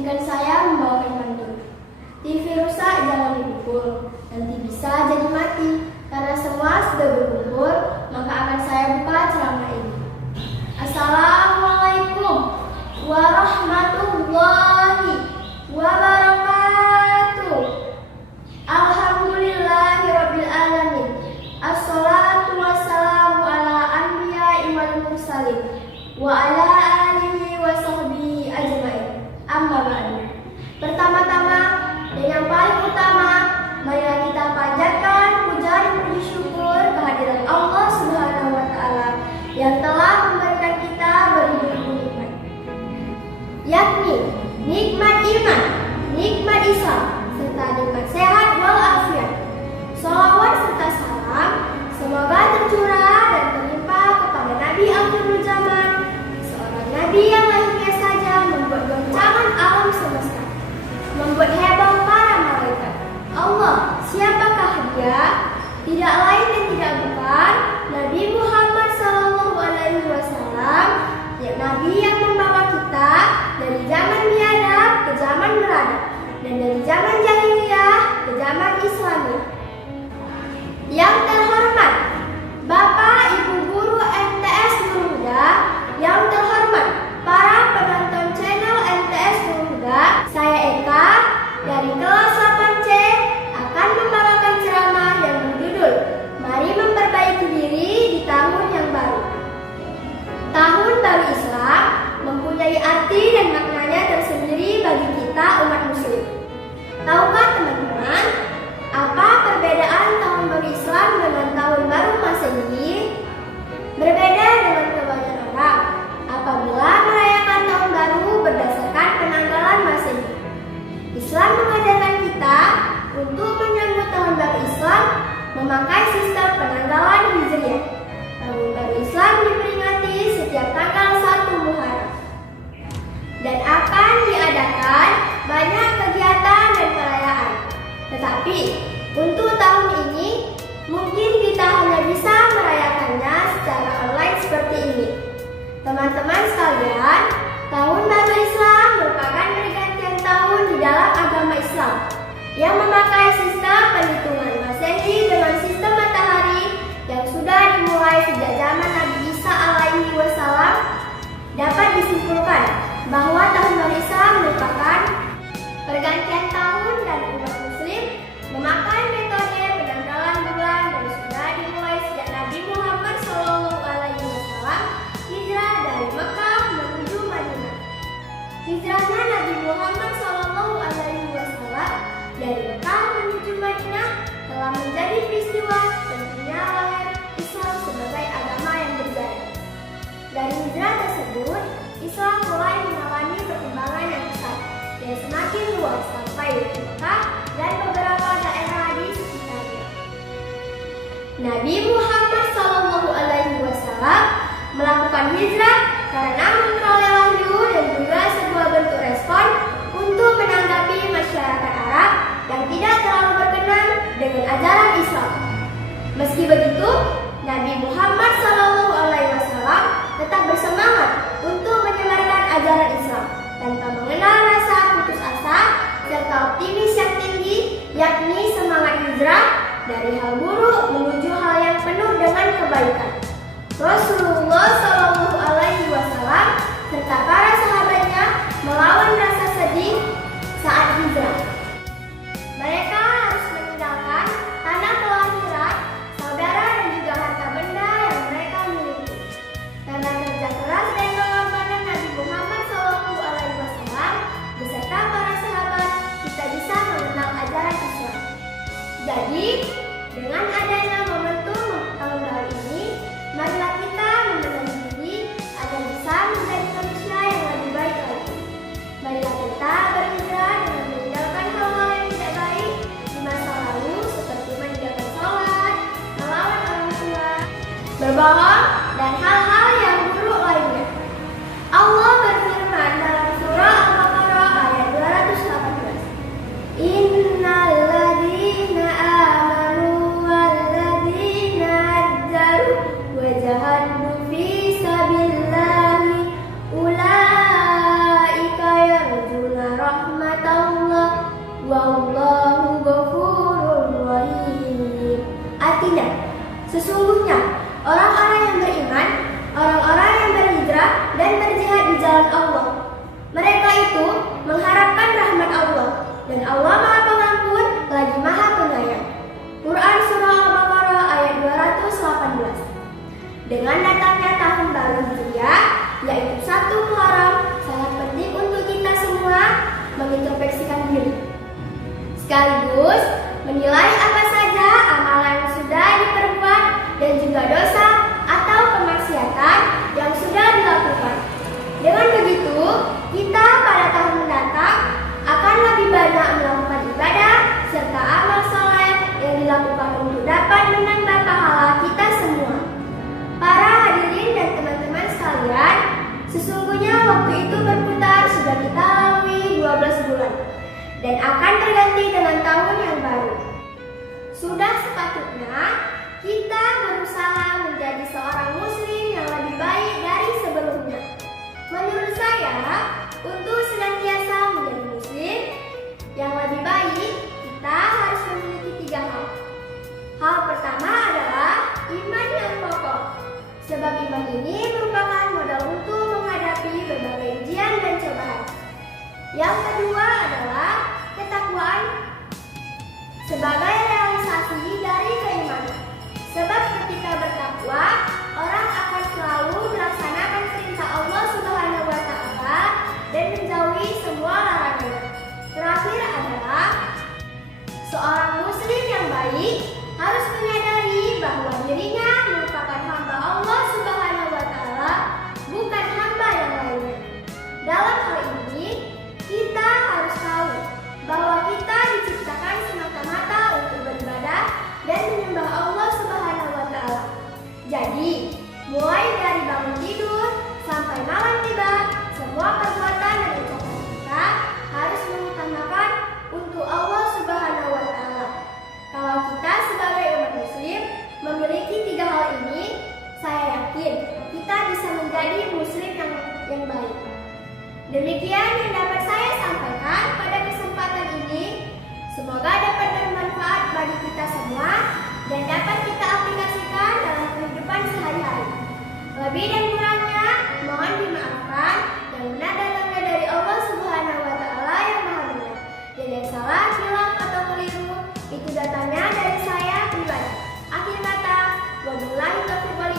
izinkan saya membawakan pantun. TV rusak jangan dipukul, nanti bisa jadi mati. Karena semua sudah berkumpul, maka akan saya buka ceramah ini. Assalamualaikum warahmatullahi wabarakatuh. Alhamdulillahirabbil alamin. Assalatu wassalamu ala anbiya'i wal mursalin wa ala alihi wa sahbihi ajmain. Amma ba'du. Pertama-tama dan yang paling utama, marilah kita panjatkan puja dan puji syukur kehadiran Allah Subhanahu wa taala yang telah memberikan kita beribu-ribu nikmat, yakni nikmat iman, nikmat Islam, serta nikmat sehat walafiat. Shalawat serta salam semoga tercurah dan terlimpah kepada Nabi akhirul zaman, seorang Nabi yang lahirnya saja membuat goncangan alam semesta, membuat heboh para malaikat. Allah, siapakah dia? Tidak lain dan tidak bukan Nabi Muhammad SAW, ya Nabi yang membawa kita dari zaman biadab ke zaman beradab, dan dari zaman jahiliyah ke zaman Islamiyah. Yang terhormat Bapak Ibu Guru MTS Nurul Huda, yang terhormat para penonton channel MTS Nurul Huda, saya Eka dari kelas 8C akan membawakan ceramah yang berjudul Mari Memperbaiki Diri di Tahun yang Baru. Tahun Baru Islam mempunyai arti dan maknanya tersendiri bagi kita umat muslim. Tahukah teman-teman, apa perbedaan Tahun Baru Islam dengan Tahun Baru Masehi? Berbeda dengan kebanyakan orang apabila merayakan Tahun Baru berdasarkan penanggalan Masehi. Islam mengajarkan kita untuk menyambut Tahun Baru Islam memakai sistem penanggalan Hijriah. Tahun Baru Islam diperingati setiap tanggal 1 Muharram dan akan diadakan banyak kegiatan dan perayaan. Tetapi untuk tahun ini mungkin kita hanya bisa merayakannya secara online seperti ini. Teman-teman sekalian, Tahun Baru Islam merupakan pergantian tahun di dalam agama Islam yang memakai sistem perhitungan Masehi dengan sistem matahari yang sudah dimulai sejak zaman Nabi Isa alaihi wasallam. Dapat disimpulkan bahwa Tahun Baru Islam merupakan pergantian tahun dan umat muslim memakai metode penanggalan bulan dan sudah dimulai sejak Nabi Muhammad SAW hijrah dari Mekah menuju Madinah. Hijrahnya Nabi Muhammad SAW dari Mekah menuju Madinah telah menjadi peristiwa tentunya lahir Islam sebagai agama yang berjaya. Dari hijrah tersebut, Islam mulai mengalami perkembangan yang pesat dan semakin luas sampai di Mekah dan beberapa daerah di sekitarnya. Nabi Muhammad SAW melakukan hijrah karena memperoleh wahyu dan juga sebuah bentuk respon untuk menanggapi masyarakat Arab yang tidak terlalu berkenan dengan ajaran Islam. Meski begitu, Nabi Muhammad SAW tetap bersemangat untuk menyebarkan ajaran Islam tanpa mengenal rasa putus asa serta optimis yang tinggi, yakni semangat hijrah dari hal buruk menuju hal yang penuh dengan kebaikan. Rasulullah SAW serta para sahabatnya melawan rasa sedih saat hijrah. Mereka harus meninggalkan tanah kelahiran, saudara dan juga harta benda yang mereka miliki. Karena kerja keras dan pengorbanan Nabi Muhammad SAW beserta para sahabat, kita bisa mengenal ajaran Islam. Jadi, dengan adanya momentum tahun baru ini, marilah kita bulan Hijriah, yaitu 1 Muharram, sangat penting untuk kita semua mengintrospeksikan diri. Sekaligus menilai apa saja amalan yang sudah diperbuat dan juga dosa atau kemaksiatan yang sudah dilakukan. Dengan begitu, kita pada tahun mendatang akan lebih banyak melakukan ibadah serta amal soleh yang dilakukan untuk dapat menambah pahala kita semua. Para hadirin dan teman-teman sekalian, sesungguhnya waktu itu berputar sudah kita lalui 12 bulan dan akan terganti dengan tahun yang baru. Sudah sepatutnya kita berusaha menjadi seorang muslim yang lebih baik dari sebelumnya. Menurut saya, untuk senantiasa menjadi muslim yang lebih baik, kita harus memiliki 3 hal. Hal pertama adalah iman yang kokoh, sebab iman ini merupakan modal untuk menghadapi berbagai ujian dan cobaan. Yang kedua adalah ketakwaan sebagai realisasi dari keimanan. Sebab ketika bertakwa, orang akan selalu melaksanakan perintah Allah Subhanahu wa Ta'ala dan menjauhi semua larangan. Terakhir adalah seorang muslim yang baik harus menyadari bahwa dirinya merupakan hamba Allah Subhanahu wa Ta'ala, bukan hamba yang lainnya. Dalam hal ini, kita harus tahu bahwa kita diciptakan semata-mata untuk beribadah dan menyembah Allah Subhanahu wa Ta'ala. Jadi, mulai dari bangun tidur sampai malam tiba, semua perbuatan dan ucapan kita harus mengutamakan untuk Allah Subhanahu wa Ta'ala. Kalau kita sebagai umat muslim memiliki 3 hal ini, saya yakin kita bisa menjadi muslim yang baik. Demikian yang dapat saya sampaikan pada kesempatan ini. Semoga dapat bermanfaat bagi kita semua dan dapat kita aplikasikan dalam kehidupan sehari-hari. Lebih dan kurangnya mohon dimaafkan, yang benar datangnya dari Allah Subhanahu wa Ta'ala yang Maha Benar. Dan yang salah, hilaf atau keliru itu datangnya dari saya pribadi. Akhir kata, wabillahi taufiq wal